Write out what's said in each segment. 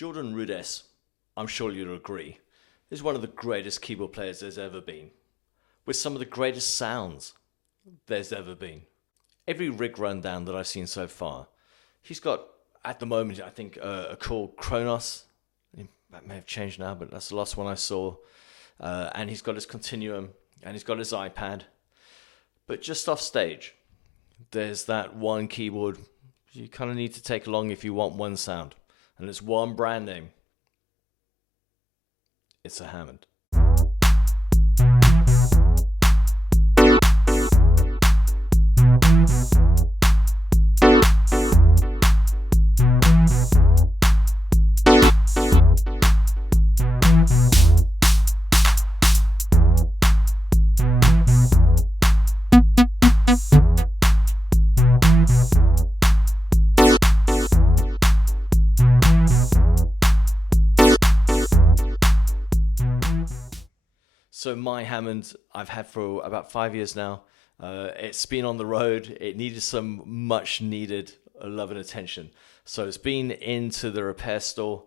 Jordan Rudess, I'm sure you'll agree, is one of the greatest keyboard players there's ever been, with some of the greatest sounds there's ever been. Every rig rundown that I've seen so far, he's got, at the moment, I think, a called Kronos. That may have changed now, but that's the last one I saw. And he's got his Continuum, and he's got his iPad. But just off stage, there's that one keyboard you kind of need to take along if you want one sound. And it's one brand name. It's a Hammond. So my Hammond I've had for about 5 years now. It's been on the road. It needed some much needed love and attention. So it's been into the repair store.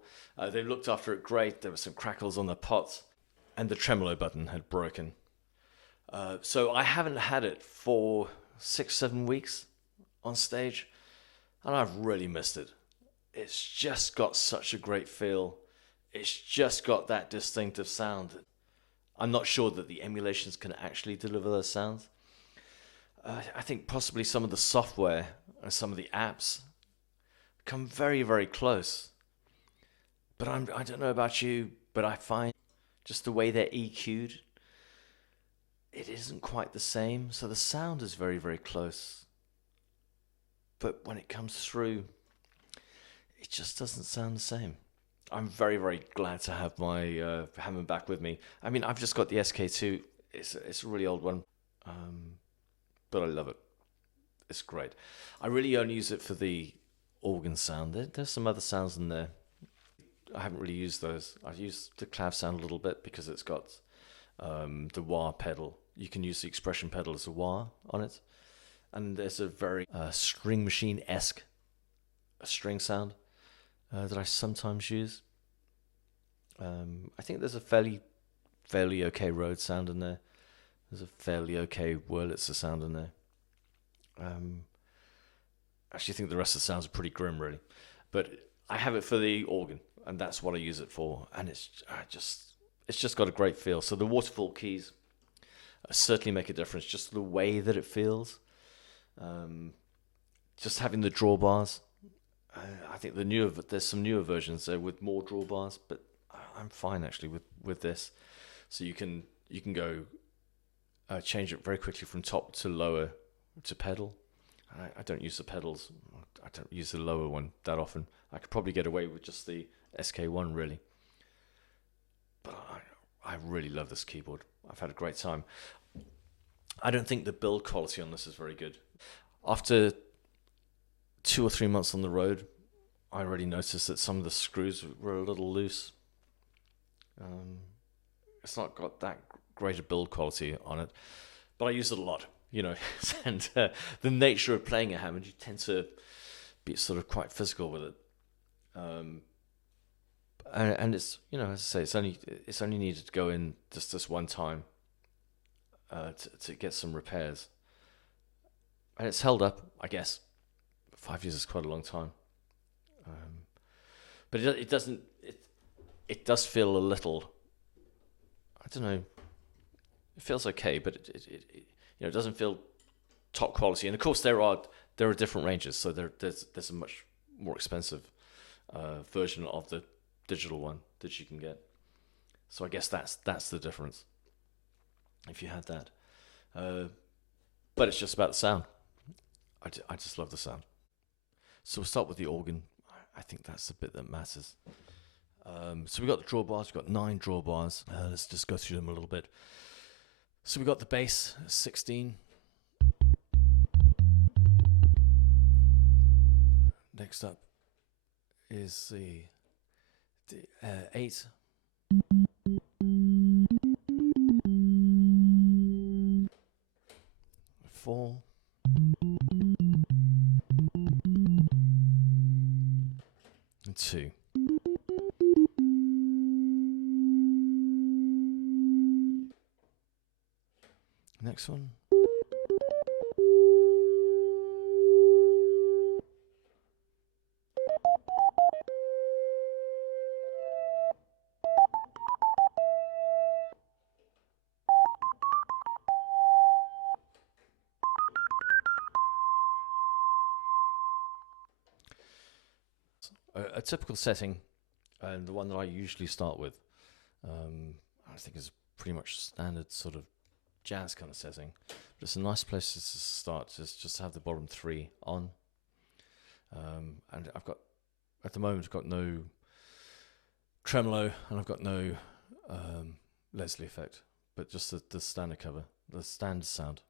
They looked after it great. There were some crackles on the pot and the tremolo button had broken. So I haven't had it for 6-7 weeks on stage and I've really missed it. It's just got such a great feel. It's just got that distinctive sound. I'm not sure that the emulations can actually deliver those sounds. I think possibly some of the software and some of the apps come very, very close. But I don't know about you, but I find just the way they're EQ'd, it isn't quite the same. So the sound is very, very close. But when it comes through, it just doesn't sound the same. I'm very, very glad to have my Hammond back with me. I mean, I've just got the SK2. It's a really old one, but I love it. It's great. I really only use it for the organ sound. There's some other sounds in there. I haven't really used those. I've used the clav sound a little bit because it's got the wah pedal. You can use the expression pedal as a wah on it. And there's a very string machine-esque string sound that I sometimes use. I think there's a fairly okay Rhodes sound in there. There's a fairly okay Wurlitzer sound in there. I actually think the rest of the sounds are pretty grim, really. But I have it for the organ, and that's what I use it for. And it's just got a great feel. So the waterfall keys certainly make a difference. Just the way that it feels. Just having the drawbars. I think there's some newer versions there with more drawbars, but I'm fine actually with this. So you can go change it very quickly from top to lower to pedal. I don't use the pedals. I don't use the lower one that often. I could probably get away with just the SK1 really. But I really love this keyboard. I've had a great time. I don't think the build quality on this is very good. After 2 or 3 months on the road, I already noticed that some of the screws were a little loose. It's not got that great a build quality on it, but I use it a lot, and the nature of playing a Hammond, you tend to be sort of quite physical with it. And it's, as I say, it's only needed to go in just this one time to get some repairs. And it's held up, I guess. 5 years is quite a long time. But it doesn't. It does feel a little. I don't know. It feels okay, but it doesn't feel top quality. And of course, there are different ranges. So there's a much more expensive version of the digital one that you can get. So I guess that's the difference. If you had that, but it's just about the sound. I just love the sound. So we'll start with the organ. I think that's the bit that matters. So we've got the drawbars. We've got 9 drawbars. Let's just go through them a little bit. So we've got the bass, 16. Next up is the 8. 4. And 2. next one. A typical setting, and the one that I usually start with, I think is pretty much standard sort of jazz kind of setting. But it's a nice place to start, just have the bottom three on. And at the moment, I've got no tremolo, and I've got no Leslie effect, but just the standard cover, the standard sound.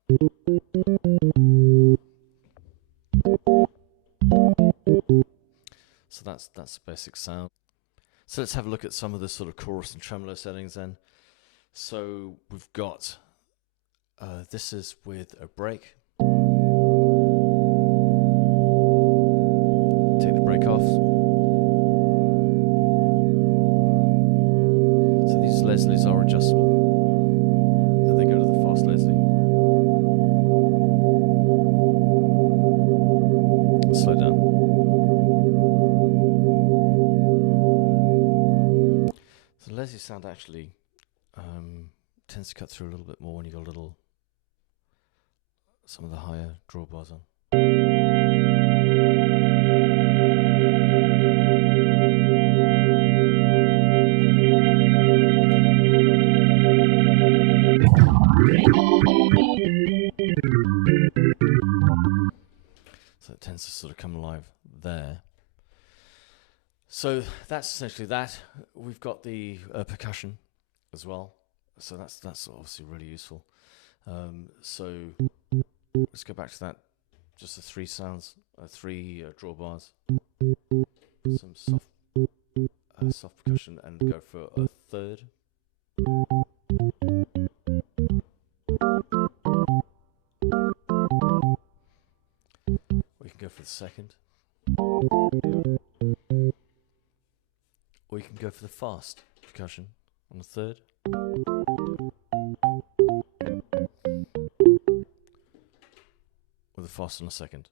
So that's the basic sound. So let's have a look at some of the sort of chorus and tremolo settings then. So we've got, this is with a break. Take the break off. So these Leslies are adjustable. And they go to the fast Leslie. Slow down. So the Leslie sound actually tends to cut through a little bit more when you got some of the higher drawbars on. So it tends to sort of come alive there. So that's essentially that. We've got the percussion as well. So that's obviously really useful. So let's go back to that. Just the three sounds, three drawbars, some soft percussion, and go for a third. We can go for the second. Or you can go for the fast percussion on the third. With a fast on the second.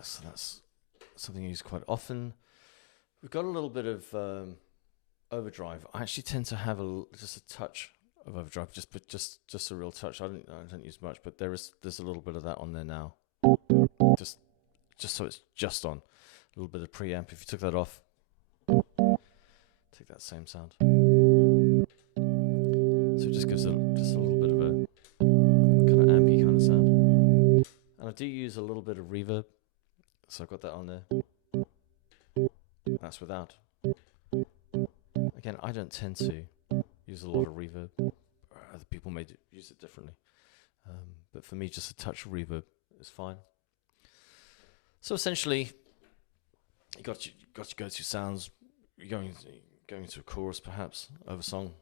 So that's something I use quite often. We've got a little bit of overdrive. I actually tend to have just a touch of overdrive, just a real touch. I don't use much, but there's a little bit of that on there now. Just so it's just on. A little bit of preamp. If you took that off, take that same sound. So it just gives just a little bit of a kind of ampy kind of sound. And I do use a little bit of reverb, so I've got that on there. That's without. Again, I don't tend to use a lot of reverb. Other people may use it differently. But for me, just a touch of reverb is fine. So essentially, you got your go-to sounds. You're going into a chorus, perhaps, of a song.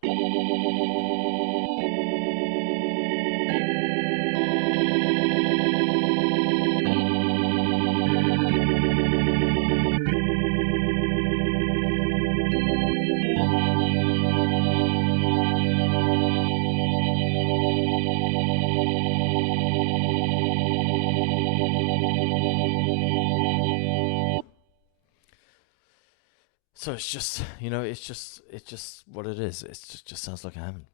So it's just, it's just what it is. It just sounds like a Hammond.